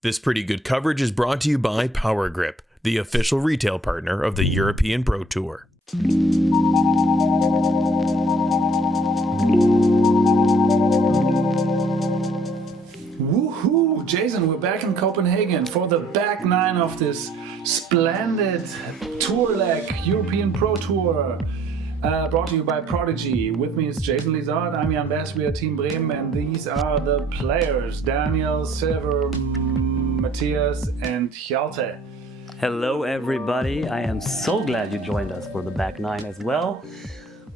This pretty good coverage is brought to you by Power Grip, the official retail partner of the European Pro Tour. Woohoo! Jason, we're back in Copenhagen for the back nine of this splendid tour leg European Pro Tour. Brought to you by Prodigy. With me is Jason Lizotte, I'm Jan Best, we are Team Bremen, and these are the players: Daniel, Silver, Mathias, and Hjalte. Hello everybody, I am so glad you joined us for the back nine as well.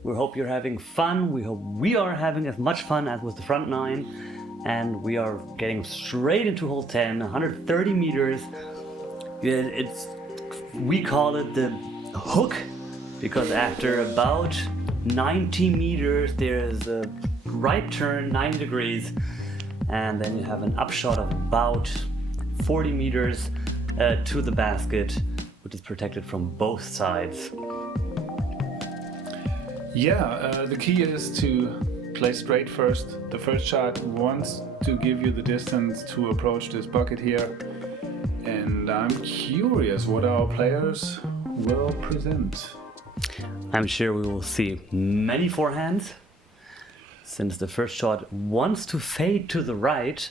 We hope you're having fun, we hope we are having as much fun as with the front nine, and we are getting straight into hole 10, 130 meters. We call it the hook, because after about 90 meters there's a right turn 90 degrees, and then you have an upshot of about 40 meters to the basket, which is protected from both sides. The key is to play straight first. The first shot wants to give you the distance to approach this bucket here, and I'm curious what our players will present. I'm sure we will see many forehands, since the first shot wants to fade to the right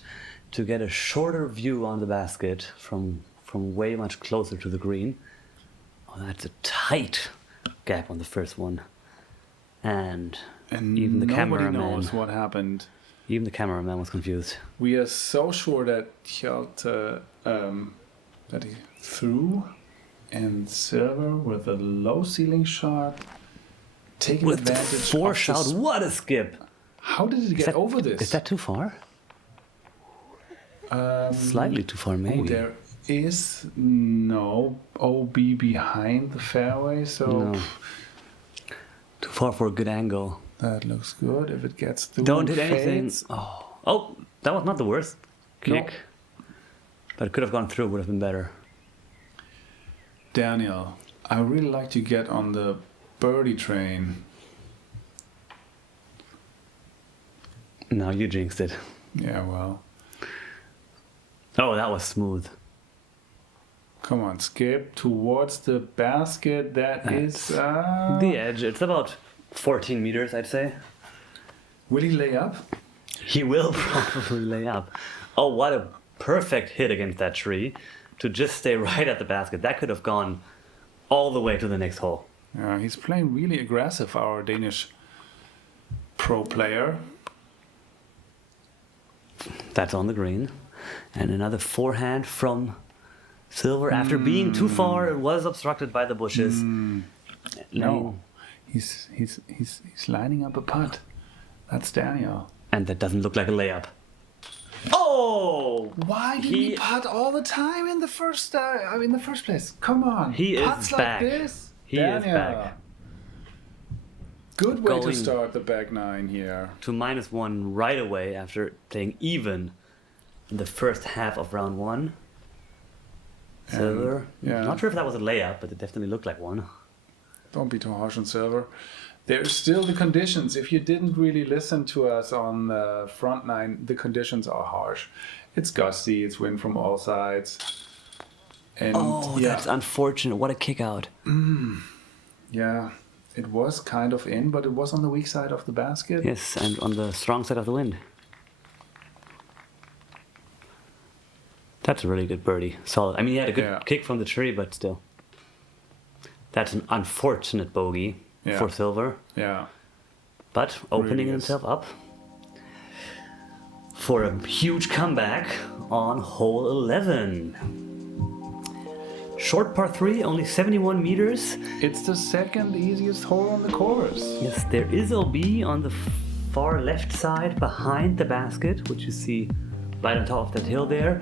to get a shorter view on the basket from way much closer to the green. Oh, that's a tight gap on the first one. And even the cameraman knows what happened. Even the cameraman was confused. We are so sure that Hjalte that he threw, and Silver with a low ceiling shot, taking with advantage the four of shot. this. What a skip! How did it get over this? Is that too far? Slightly too far, maybe. Oh, there is no OB behind the fairway, so No. Too far for a good angle. that looks good. If it gets through, Don't hit and anything. fades. Oh, that was not the worst kick. No. But it could have gone through, would have been better. Daniel, I really like to get on the birdie train. No, you jinxed it. Yeah, well, Oh, that was smooth. come on, skip towards the basket. That is. The edge, it's about 14 meters, I'd say. Will he lay up? He will probably lay up. Oh, what a perfect hit against that tree to just stay right at the basket. That could have gone all the way to the next hole. Yeah, he's playing really aggressive, our Danish pro player. That's on the green. And another forehand from Silver. After being too far, it was obstructed by the bushes. No, he's lining up a putt. That's Daniel. And that doesn't look like a layup. Oh! Why did he putt all the time in the first? In the first place. Come on. He Putts is back. Like this. He Daniel. is back. Good way to Going start the back nine here. To -1 right away after playing even in the first half of round one. Silver. yeah. Not sure if that was a layup, but it definitely looked like one. Don't be too harsh on Silver. There's still the conditions. If you didn't really listen to us on the front nine, the conditions are harsh. It's gusty, it's wind from all sides. And That's unfortunate. What a kick out. yeah, it was kind of in, but it was on the weak side of the basket. Yes, and on the strong side of the wind. That's a really good birdie. Solid. I mean, he had a good kick from the tree, but still. That's an unfortunate bogey for Silver. Yeah. But opening Really himself up for a huge comeback on hole 11. Short par 3, only 71 meters. It's the second easiest hole on the course. Yes, there is OB on the far left side behind the basket, which you see right on top of that hill there.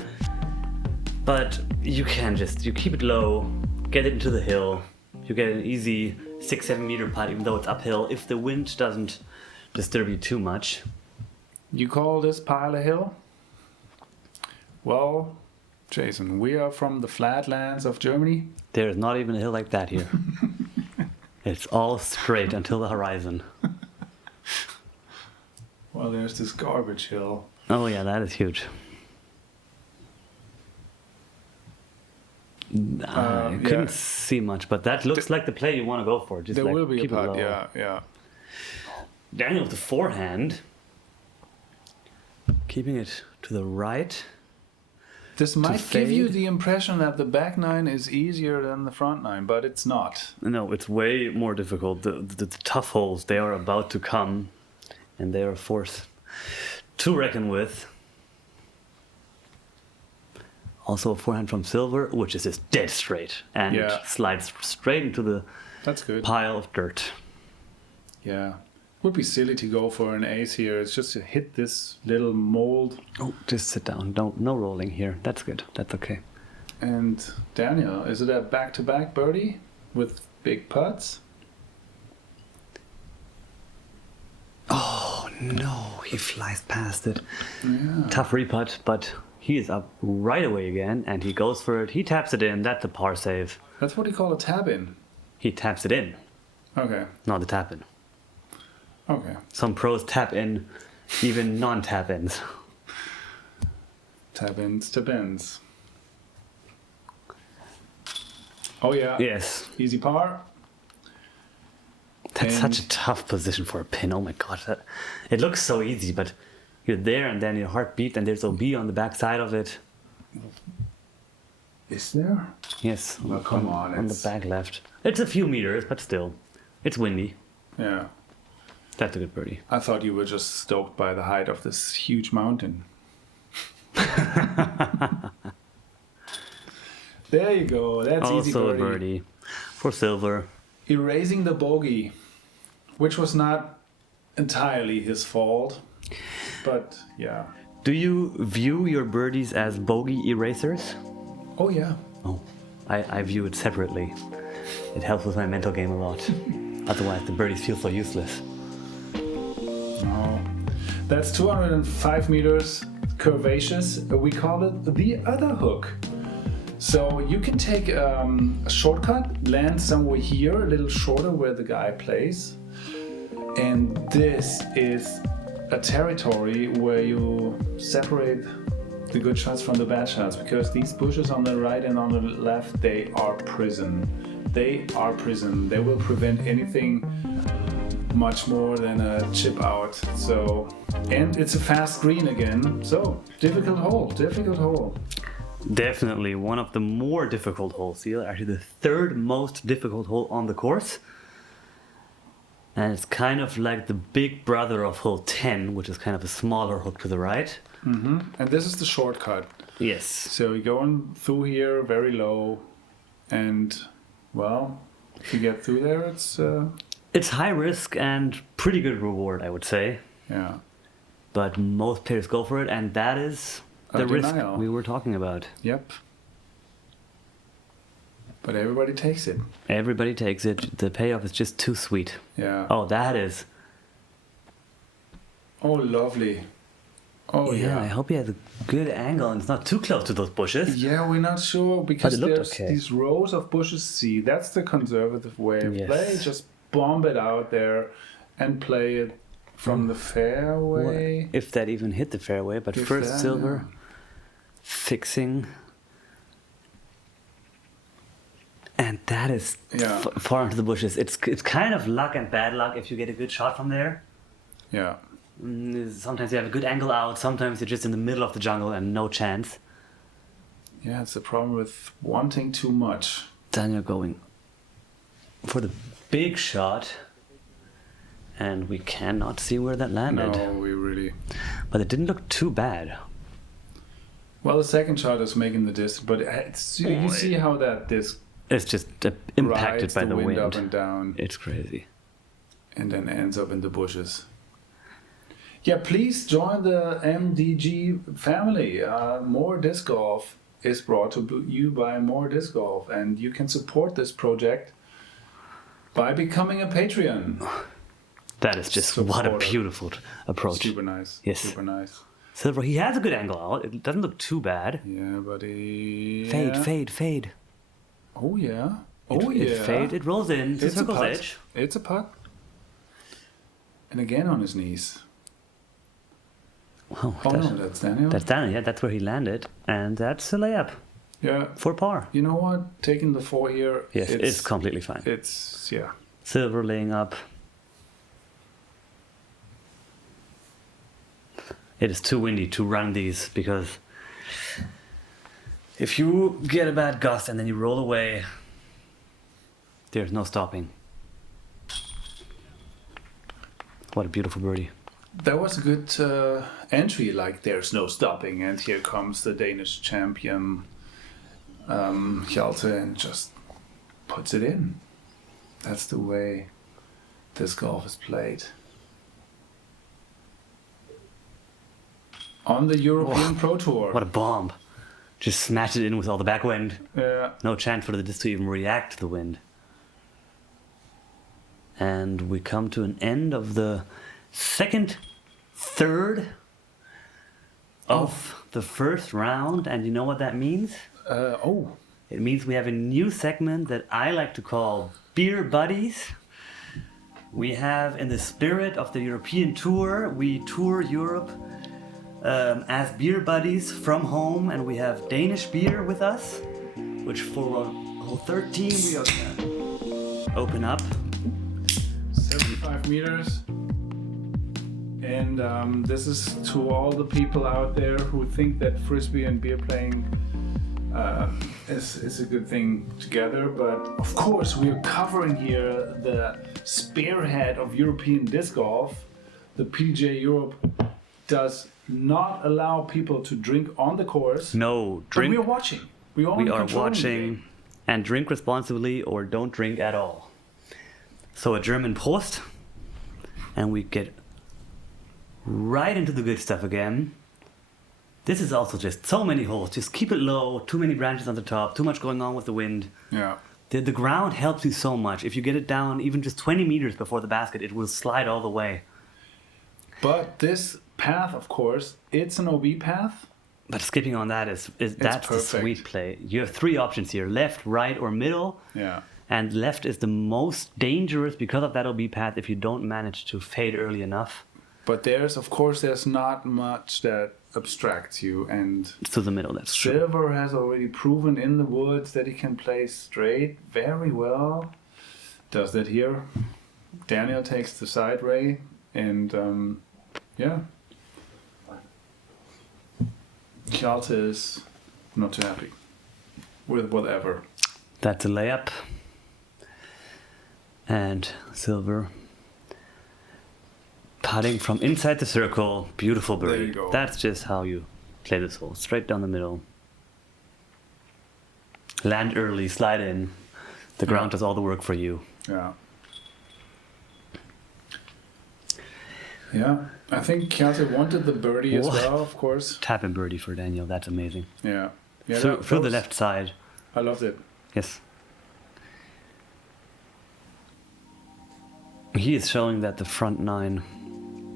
But you keep it low, get it into the hill. You get an easy 6-7 meter putt, even though it's uphill, if the wind doesn't disturb you too much. You call this pile a hill? Well, Jason, we are from the flatlands of Germany. There's not even a hill like that here. It's all straight until the horizon. Well, there's this garbage hill. Oh yeah, that is huge. I couldn't see much, but that looks like the play you want to go for. Just There like will be a keep it putt, low. yeah. Daniel with the forehand, keeping it to the right. This might give you fade. the impression that the back nine is easier than the front nine, but it's not. No, it's way more difficult. The tough holes, they are about to come, and they are forced to reckon with. Also a forehand from Silver, which is just dead straight and slides straight into the That's good. pile of dirt. Yeah. Would be silly to go for an ace here. It's just to hit this little mold. Oh, just sit down. No rolling here. That's good. That's okay. And Daniel, is it a back-to-back birdie with big putts? Oh no, he flies past it. Yeah. Tough reputt, but he is up right away again, and he goes for it. He taps it in. That's a par save. That's what you call a tap-in. He taps it in, Okay. not the tap in. Okay. Some pros tap in, even non-tap ins. Tap-ins to bends. Oh yeah. Yes, Easy par. that's And- such a tough position for a pin. Oh my god, it looks so easy, but you're there, and then your heart beats, and there's OB on the back side of it. Is there? Yes, Well, come on, the it's- back left. It's a few meters, but still, it's windy. Yeah. That's a good birdie. I thought you were just stoked by the height of this huge mountain. There you go. That's easy Also a birdie. birdie for Silver. Erasing the bogey, which was not entirely his fault, but yeah. Do you view your birdies as bogey erasers? Oh yeah. Oh, I view it separately. It helps with my mental game a lot. Otherwise, the birdies feel so useless. No. That's 205 meters curvaceous. We call it the other hook. So you can take a shortcut, land somewhere here, a little shorter where the guy plays. And this is a territory where you separate the good shots from the bad shots, because these bushes on the right and on the left, they are prison. They are prison. They will prevent anything much more than a chip out. So, and it's a fast green again. So difficult hole. Definitely one of the more difficult holes here. Actually, the third most difficult hole on the course. And it's kind of like the big brother of hole 10, which is kind of a smaller hook to the right. Mm-hmm. And this is the shortcut. Yes. So you're going through here very low, and well, if you get through there, It's high risk and pretty good reward, I would say. yeah. But most players go for it, and that is the risk denial. we were talking about. Yep. But everybody takes it. Everybody takes it. The payoff is just too sweet. Yeah. Oh, that is. Oh, lovely. Oh, I yeah. hope you had a good angle and it's not too close to those bushes. Yeah, we're not sure because But it looked there's okay. these rows of bushes. See, that's the conservative way of Yes. play. Just bomb it out there and play it from the fairway. If that even hit the fairway, but If first that, Silver yeah. fixing. And that is Yeah. far into the bushes. It's kind of luck and bad luck if you get a good shot from there. Yeah. Sometimes you have a good angle out, sometimes you're just in the middle of the jungle and no chance. Yeah, it's the problem with wanting too much. Then you're going for the big shot, and we cannot see where that landed. No, we really. But it didn't look too bad. Well, the second shot is making the disc, but you see how that disc It's just impacted rides by the wind. up and down, It's crazy. and then ends up in the bushes. Yeah, please join the MDG family. More Disc Golf is brought to you by More Disc Golf, and you can support this project by becoming a Patreon. That is just what a Supportive. beautiful approach. Super nice. Yes. Super nice. Silver, he has a good angle out. It doesn't look too bad. Yeah, buddy. Fade, fade, fade. Oh yeah. Oh yeah. It fade. It rolls in. It's a It's a circle's putt. edge. It's a putt. And again on his knees. Wow, Oh no, that's Daniel. that's down. Yeah, that's where he landed, and that's a layup. Yeah. for par. You know what? Taking the 4 here. Yes, it's completely fine. It's, yeah. Silver laying up. It is too windy to run these because if you get a bad gust and then you roll away, there's no stopping. What a beautiful birdie. That was a good entry, like there's no stopping, and here comes the Danish champion Hjalte and just puts it in. That's the way this golf is played. On the European Pro Tour. What a bomb. Just smashed it in with all the backwind. Yeah. No chance for the disc to even react to the wind. And we come to an end of the third of the first round. And you know what that means? It means we have a new segment that I like to call Beer Buddies. We have, in the spirit of the European Tour, we tour Europe as beer buddies from home, and we have Danish beer with us, which for hole 13 we are gonna open up. 75 meters. And this is to all the people out there who think that frisbee and beer playing is a good thing together. But of course, we are covering here the spearhead of European disc golf. The PGA Europe does not allow people to drink on the course. No, But drink. we are watching. We are We are controlling the watching, game. and drink responsibly or don't drink at all. So a German Prost, and we get right into the good stuff again. This is also just so many holes. Just keep it low. Too many branches on the top. Too much going on with the wind. Yeah. The ground helps you so much. If you get it down even just 20 meters before the basket, it will slide all the way. But this path, of course, it's an OB path. But skipping on that is that's the perfect. sweet play. You have three options here: left, right, or middle. Yeah. And left is the most dangerous because of that OB path if you don't manage to fade early enough. But there's not much that abstracts you, and It's to the middle, that's true. Silver has already proven in the woods that he can play straight very well. Does that here. Daniel takes the side ray, and yeah. Hjalte is not too happy with whatever. That's a layup. And Silver putting from inside the circle. Beautiful birdie. There you go. That's just how you play this hole. Straight down the middle. Land early, slide in. The ground does all the work for you. Yeah. Yeah, I think Hjalte wanted the birdie as What? well, of course. Tap and birdie for Daniel. That's amazing. Yeah. Yeah. Through the was- left side. I loved it. Yes. He is showing that the front nine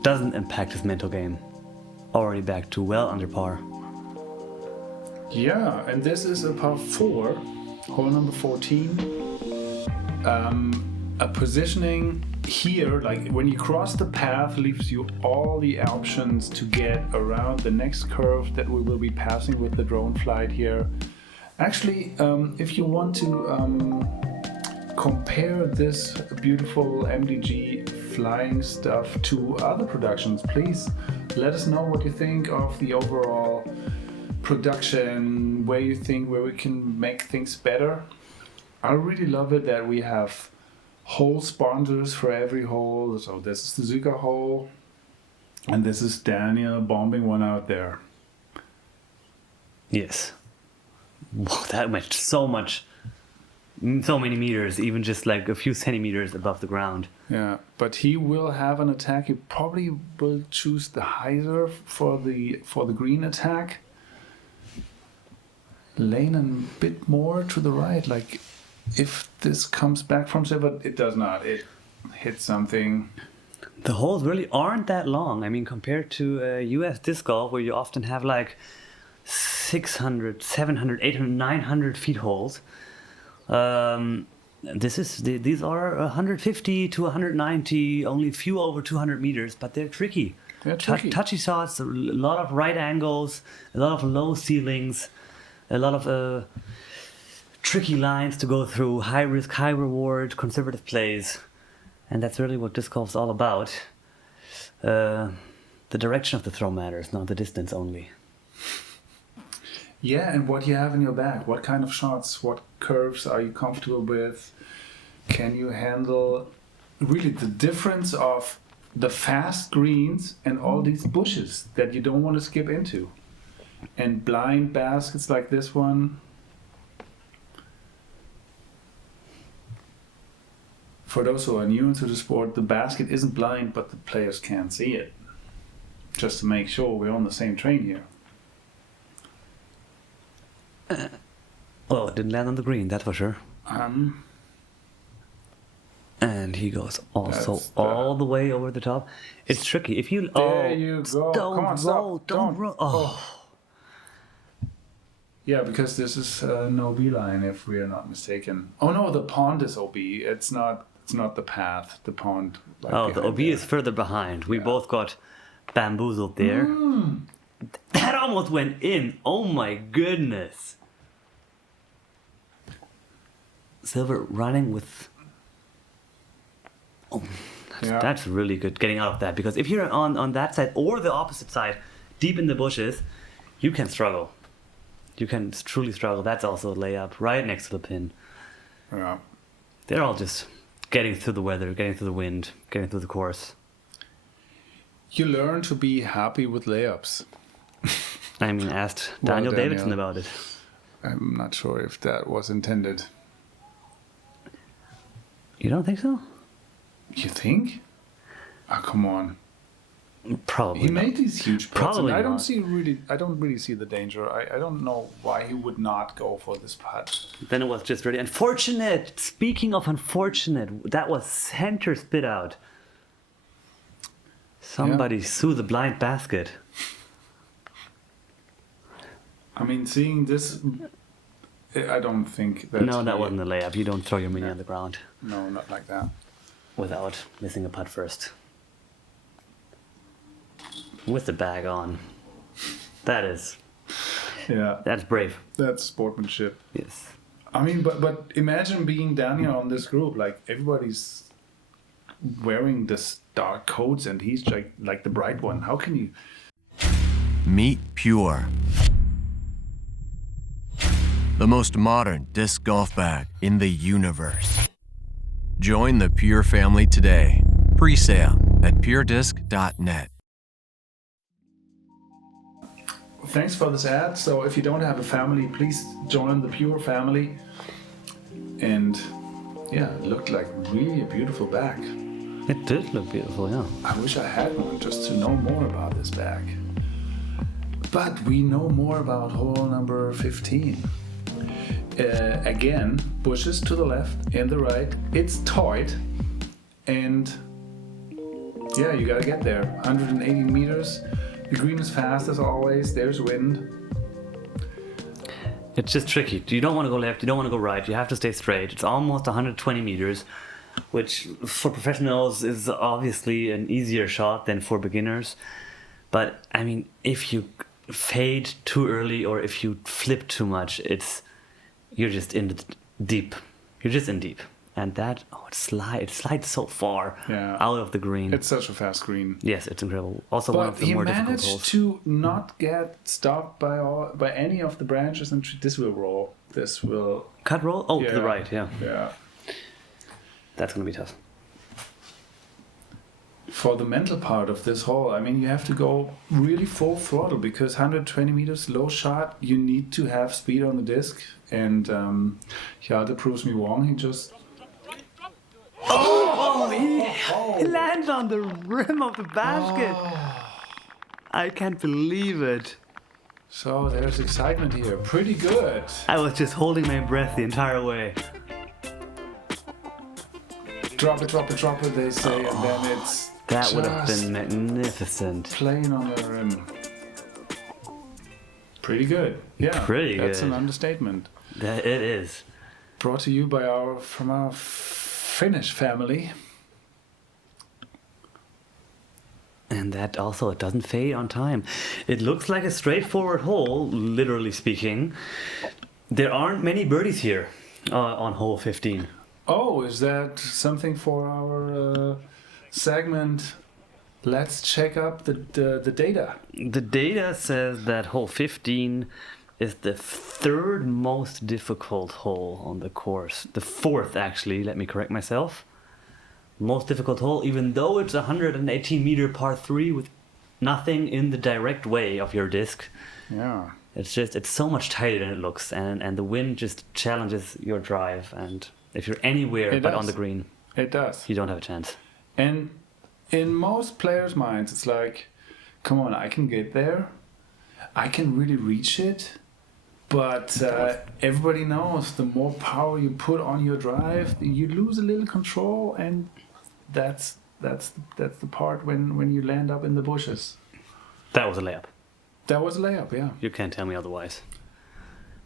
doesn't impact his mental game. Already back to well under par. Yeah, and this is a par 4, hole number 14. A positioning here, like when you cross the path, leaves you all the options to get around the next curve that we will be passing with the drone flight here. Actually, if you want to compare this beautiful MDG flying stuff to other productions, please let us know what you think of the overall production, where we can make things better. I really love it that we have hole sponsors for every hole. So this is the Zuka hole, and this is Daniel bombing one out there. Yes. Wow, that went so many meters, even just like a few centimeters above the ground. Yeah, but he will have an attack. He probably will choose the hyzer for the green attack. Lane a bit more to the right, like if this comes back from silver, it does not. It hits something. The holes really aren't that long. I mean, compared to US disc golf, where you often have like 600, 700, 800, 900 feet holes. These are 150 to 190, only a few over 200 meters, but they're tricky. They're tricky. Touchy shots, a lot of right angles, a lot of low ceilings. a lot of tricky lines to go through, high risk, high reward, conservative plays, and that's really what disc golf's all about. The direction of the throw matters, not the distance only. Yeah, and what you have in your bag, what kind of shots, what curves are you comfortable with? Can you handle really the difference of the fast greens and all these bushes that you don't want to skip into? And blind baskets like this one. For those who are new into the sport, the basket isn't blind, but the players can't see it. Just to make sure we're on the same train here. Well, it didn't land on the green, that's for sure. And he goes also all the way over the top. It's tricky. If you There you go. Don't Come on, roll, stop. don't roll. Oh. Yeah, because this is no beeline, if we are not mistaken. Oh no, the pond is OB. It's not the path. The pond. Like The OB is further behind. We both got bamboozled there. That almost went in. Oh my goodness. Silver running with. Oh, that's really good getting out of that, because if you're on that side or the opposite side, deep in the bushes, you can struggle. You can truly struggle. That's also a layup right next to the pin. Yeah. They're all just getting through the weather, getting through the wind, getting through the course. You learn to be happy with layups. I mean, asked Daniel Davidsson about it. I'm not sure if that was intended. You don't think so? You think? Oh, come on. Probably He not. made these huge putts. Probably and I not. don't really see the danger. I don't know why he would not go for this putt. Then it was just really unfortunate. Speaking of unfortunate, that was center spit out. Somebody sue the blind basket. I mean, seeing this, I don't think that. No, that wasn't a layup. You don't throw your mini on the ground No, not like that. without missing a putt first. With the bag on. That's brave. That's sportsmanship. Yes. I mean, but imagine being down here on this group. Like everybody's wearing this dark coats, and he's like the bright one. How can you? Meet Pure, the most modern disc golf bag in the universe. Join the Pure family today. Pre-sale at puredisc.net. Thanks for this ad. So if you don't have a family, please join the Pure family. And yeah, it looked like really a beautiful bag. It did look beautiful, yeah. I wish I had one just to know more about this bag. But we know more about hole number 15. Again, bushes to the left and the right. It's tight, and yeah, you gotta get there. 180 meters. The green is fast as always. There's wind. It's just tricky. You don't want to go left, you don't want to go right. You have to stay straight. It's almost 120 meters, which for professionals is obviously an easier shot than for beginners. But I mean, if you fade too early or if you flip too much, you're just in deep. You're just in deep. And that, it slides so far out of the green. It's such a fast green. Yes, it's incredible. Also one of the more difficult holes. He managed to not get stopped by any of the branches, and this will roll. This will... Cut roll? Oh, to the right, yeah. Yeah. That's going to be tough. For the mental part of this hole, I mean, you have to go really full throttle, because 120 meters low shot, you need to have speed on the disc. And Hjalte proves me wrong. He just... He lands on the rim of the basket. I can't believe it. So there's excitement here. Pretty good. I was just holding my breath the entire way. Drop it, they say, and then it's... That would have been magnificent. Playing on the rim. Pretty good. Yeah, Pretty that's good. an understatement. It is. Brought to you by our Finnish family. And that also, it doesn't fade on time. It looks like a straightforward hole, literally speaking. There aren't many birdies here on hole 15. Oh, is that something for our segment? Let's check up the data. The data says that hole 15 is the third most difficult hole on the course. The fourth, actually, let me correct myself. Most difficult hole, even though it's a 118 meter par 3 with nothing in the direct way of your disc. Yeah. It's so much tighter than it looks, and the wind just challenges your drive, and if you're anywhere but on the green, it does. You don't have a chance. And in most players' minds, it's like, come on, I can get there, I can really reach it, but everybody knows the more power you put on your drive, you lose a little control, and that's the part when you land up in the bushes. That was a layup. That was a layup, yeah. You can't tell me otherwise.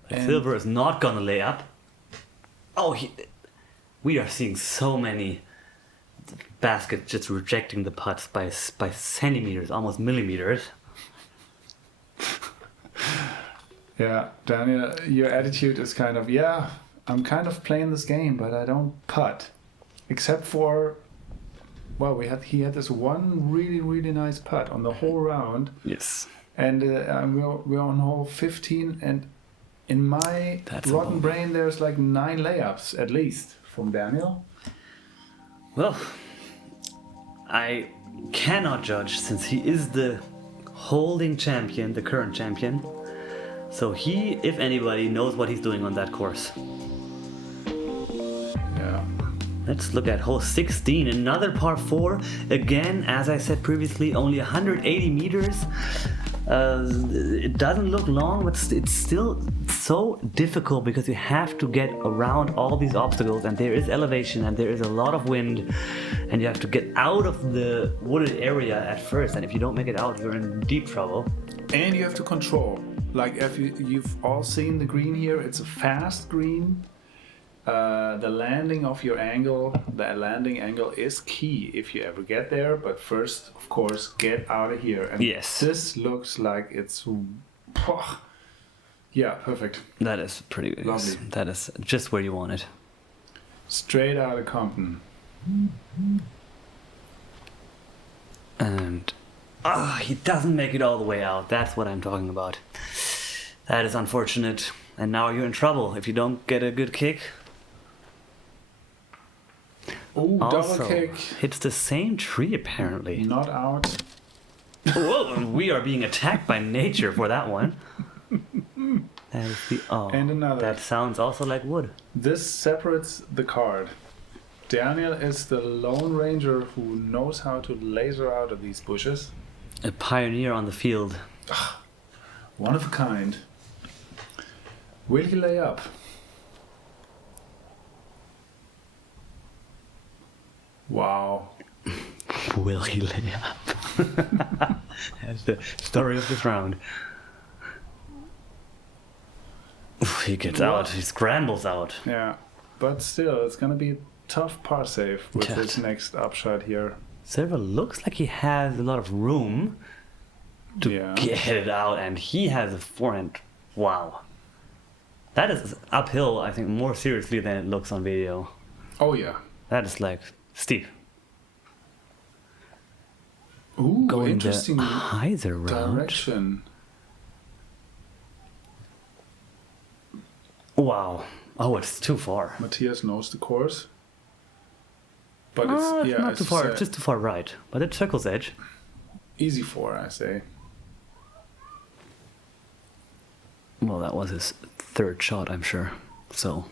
But Silver is not gonna lay up. Oh, we are seeing so many baskets just rejecting the putts by centimeters, almost millimeters. Yeah, Daniel, your attitude is kind of, yeah, I'm kind of playing this game, but I don't putt. Except for, well, he had this one really, really nice putt on the whole round. Yes. And we're on hole 15, and in my rotten brain, there's like 9 layups at least from Daniel. Well, I cannot judge since he is the holding champion, the current champion. So he, if anybody, knows what he's doing on that course. Yeah. Let's look at hole 16, another par 4. Again, as I said previously, only 180 meters. It doesn't look long, but it's still so difficult because you have to get around all these obstacles, and there is elevation and there is a lot of wind, and you have to get out of the wooded area at first, and if you don't make it out, you're in deep trouble. And you have to control. Like if you've all seen the green here, it's a fast green. The landing angle is key if you ever get there. But first, of course, get out of here. And yes. This looks like it's... Yeah, perfect. That is pretty good. Lovely. That is just where you want it. Straight out of Compton. And... he doesn't make it all the way out. That's what I'm talking about. That is unfortunate. And now you're in trouble if you don't get a good kick. Ooh, Also, double kick. hits the same tree apparently. Not out. Whoa, we are being attacked by nature for that one. That is the And another. That sounds also like wood. This separates the card. Daniel is the Lone Ranger who knows how to laser out of these bushes. A pioneer on the field. One of a kind. Will he lay up? Wow. Will he lay up? That's the story of this round. He gets out, he scrambles out. Yeah, but still, it's gonna be a tough par save with this next upshot here. Silver looks like he has a lot of room to get it out, and he has a forehand. Wow. That is uphill, I think, more seriously than it looks on video. Oh, yeah. That is like steep. Ooh, Going interesting the Heiser route. direction. Wow. Oh, it's too far. Matthias knows the course. But It's not as too you far, said, it's just too far right. But it circles edge. easy 4, I say. Well, that was his third shot, I'm sure. So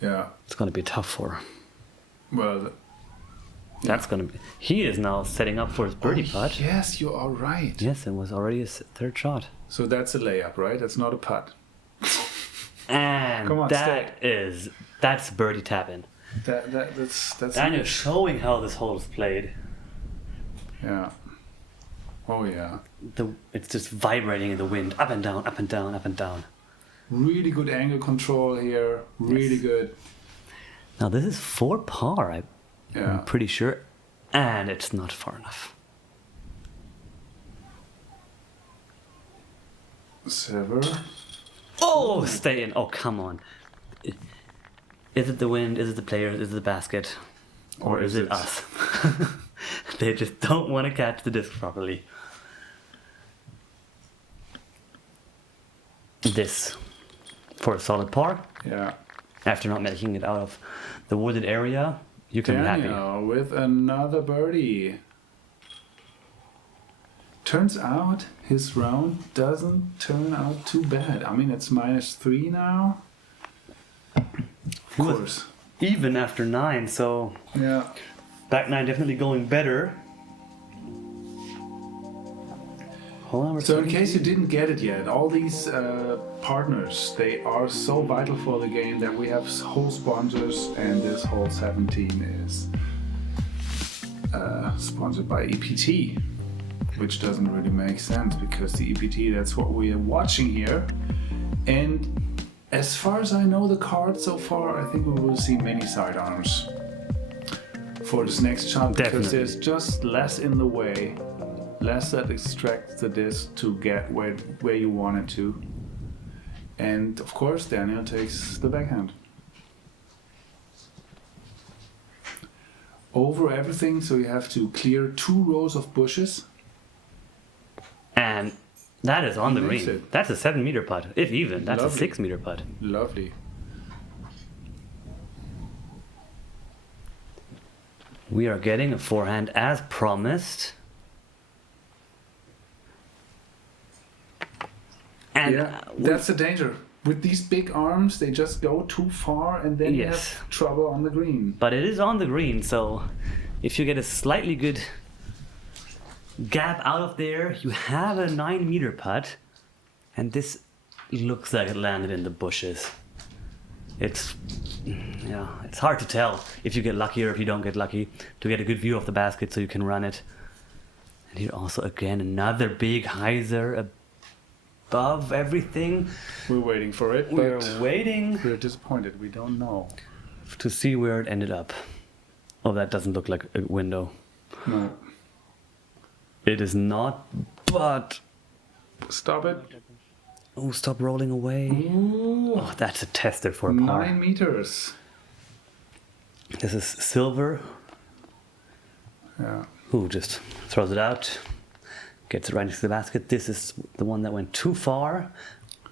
Yeah. it's going to be tough for. Well, That's going to be. He is now setting up for his birdie putt. yes, you are right. Yes, it was already his third shot. So that's a layup, right? That's not a putt. And Come on, that's birdie tapping. That's Daniel showing how this hole is played. Yeah. Oh yeah. It's just vibrating in the wind, up and down, up and down, up and down. Really good angle control here. Really good. Now this is 4 par, I'm Yeah. pretty sure, and it's not far enough. Silver. Oh, stay in. Oh, come on. Is it the wind? Is it the players? Is it the basket? Or is it us? They just don't want to catch the disc properly. This for a solid par. Yeah. After not making it out of the wooded area, you can be happy. Daniel with another birdie. Turns out his round doesn't turn out too bad. I mean, it's -3 now. Of course. Even after 9, so Yeah. back 9 definitely going better. Hold on, So in case you didn't get it yet, all these partners, they are so vital for the game that we have whole sponsors, and this whole 17 is sponsored by EPT, which doesn't really make sense because the EPT, that's what we are watching here. And as far as I know the card so far, I think we will see many sidearms for this next shot because Definitely. there's just less in the way. Less that extracts the disc to get where you want it to. And of course, Daniel takes the backhand. Over everything, so you have to clear 2 rows of bushes. And that is on the Makes green. it. That's a 7-meter putt. If even, that's Lovely. a 6-meter putt. Lovely. We are getting a forehand as promised. And Yeah, that's the danger. With these big arms, they just go too far and then you Yes. have trouble on the green. but it is on the green, so if you get a slightly good gap out of there, you have a 9-meter putt, and this looks like it landed in the bushes. It's hard to tell if you get lucky or if you don't get lucky to get a good view of the basket so you can run it. And here also again another big hyzer above everything. We're waiting for it, We're but waiting we're disappointed. We don't know. to see where it ended up. Oh, that doesn't look like a window. No. It is not, but... Stop it. Oh, stop rolling away. Ooh, Oh, that's a tester for a par. 9 meters. This is Silver, Yeah. who just throws it out, gets it right into the basket. This is the one that went too far,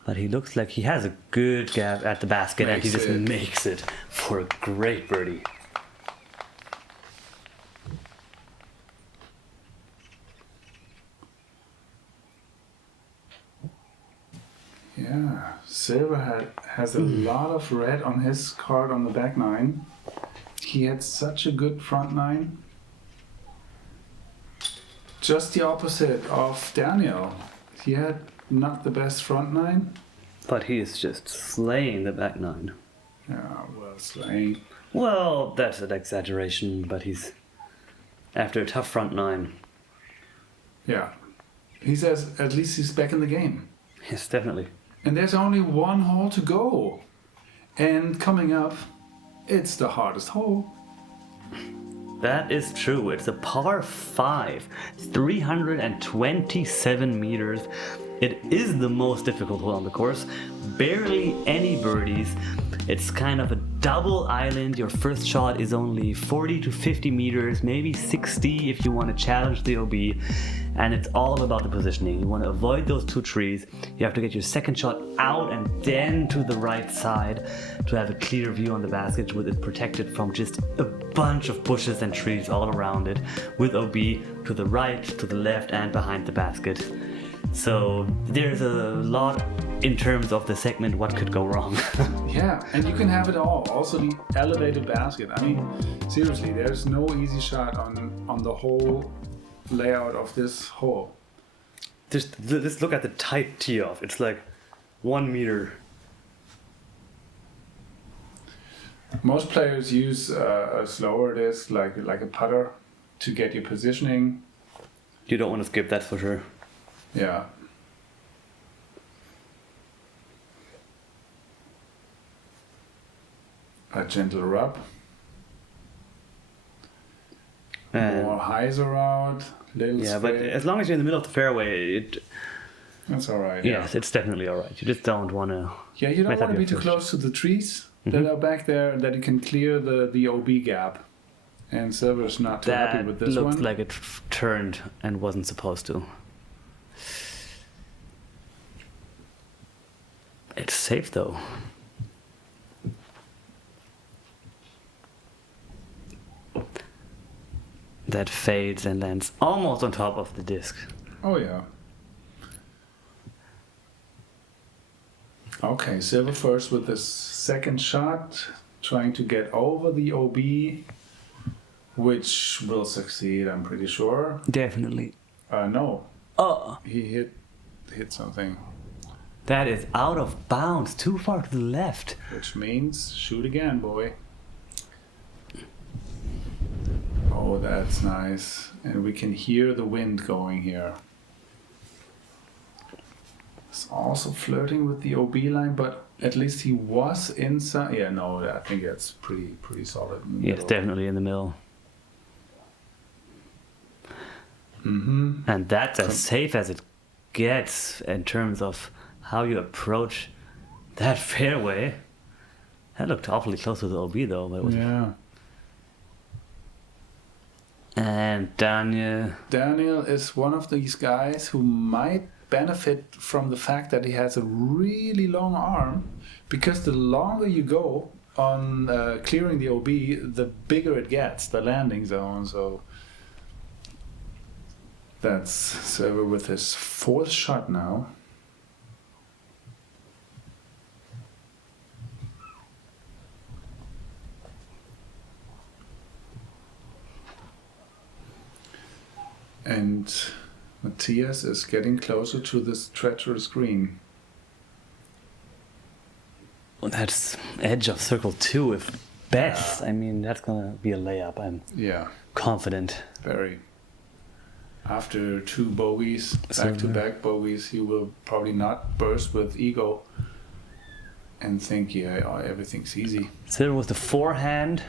but he looks like he has a good gap at the basket, and he Makes just it. makes it for a great birdie. Yeah, Silver has a lot of red on his card on the back 9. He had such a good front 9. Just the opposite of Daniel. He had not the best front 9. But he is just slaying the back 9. Yeah, well slain. Well, that's an exaggeration, but he's after a tough front 9. Yeah. He says at least he's back in the game. Yes, definitely. And there's only 1 hole to go. And coming up, it's the hardest hole. That is true. It's a par 5, 327 meters. It is the most difficult hole on the course. Barely any birdies. It's kind of a double island. Your first shot is only 40 to 50 meters, maybe 60 if you want to challenge the OB. And it's all about the positioning. You want to avoid those 2 trees. You have to get your second shot out and then to the right side to have a clear view on the basket with it protected from just a bunch of bushes and trees all around it, with OB to the right, to the left, and behind the basket. So there's a lot in terms of the segment what could go wrong. Yeah, and you can have it all. Also the elevated basket. I mean, seriously, there's no easy shot on the whole layout of this hole. Just look at the tight tee off. It's like 1 meter. Most players use a slower disc, like a putter, to get your positioning. You don't want to skip, that's for sure. Yeah. A gentle rub. And More hyzer out. Little yeah, but spray. as long as you're in the middle of the fairway, That's all right. Yes, it's definitely all right. You just don't want to. Yeah, you don't want to be too close to the trees that are back there, that you can clear the OB gap. And Silver's not too happy with this one. one. Looks like it turned and wasn't supposed to. It's safe though. That fades and lands almost on top of the disc. Oh yeah. Okay, Silver first with this second shot, trying to get over the OB, which will succeed, I'm pretty sure. Definitely. No. Oh. He hit something. That is out of bounds, too far to the left. Which means shoot again, boy. Oh, that's nice. And we can hear the wind going here. He's also flirting with the OB line, but at least he was inside. Yeah, no, I think that's pretty solid. Yes, definitely in the middle. Mm-hmm. And that's as safe as it gets in terms of how you approach that fairway. That looked awfully close to the OB though. But it was... Yeah. And Daniel is one of these guys who might benefit from the fact that he has a really long arm, because the longer you go on clearing the OB, the bigger it gets, the landing zone. So that's Silver with his fourth shot now. And Mathias is getting closer to this treacherous green. Well, that's edge of circle 2 if best. I mean, that's gonna be a layup. I'm confident. Very. After 2 bogeys, back-to-back bogeys, he will probably not burst with ego and think, everything's easy. Silver with the forehand,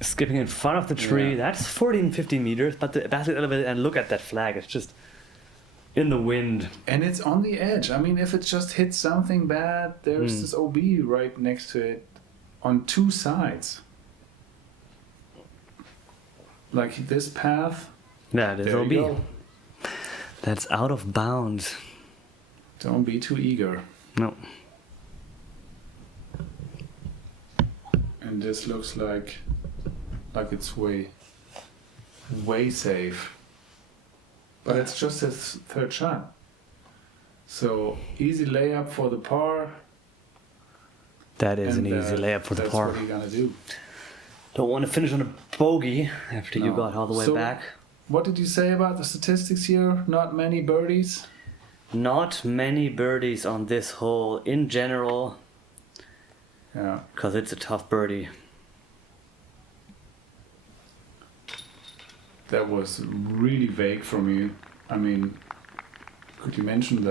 skipping in front of the tree. Yeah. That's 14, 15 meters, but the basket elevated, and look at that flag. It's just in the wind. And it's on the edge. I mean, if it just hits something bad, there's this OB right next to it on 2 sides. Like this path. That is there OB. you go. That's out of bounds. Don't be too eager. No. And this looks like it's way safe. But it's just his third shot. So easy layup for the par. That is an easy layup for the par. That's what you're gonna do. Don't want to finish on a bogey after you got all the way back. What did you say about the statistics here? Not many birdies? Not many birdies on this hole in general. Yeah. Because it's a tough birdie. That was really vague from you. I mean, could you mention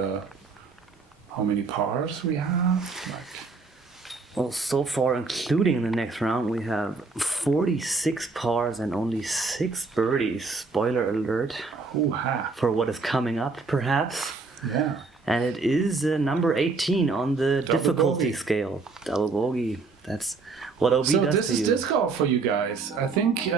how many pars we have? Well, so far, including in the next round, we have 46 pars and only 6 birdies. Spoiler alert. Ooh-ha. For what is coming up, perhaps. Yeah. And it is number 18 on the Double difficulty bogey. Scale. Double bogey. That's what OB does So this to is you. disc golf for you guys. I think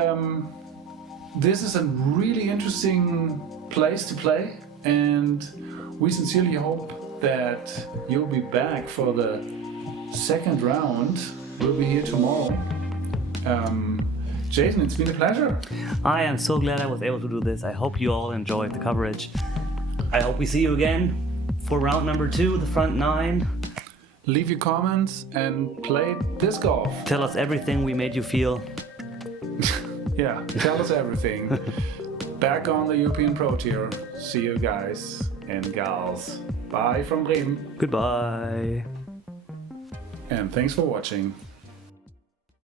this is a really interesting place to play, and we sincerely hope that you'll be back for the second round. We'll be here tomorrow. Jason, it's been a pleasure. I am so glad I was able to do this. I hope you all enjoyed the coverage. I hope we see you again for round number 2, the front 9. Leave your comments and play disc golf. Tell us everything we made you feel. Yeah, tell us everything. Back on the European Pro Tour. See you guys and gals. Bye from Bremen. Goodbye. And thanks for watching.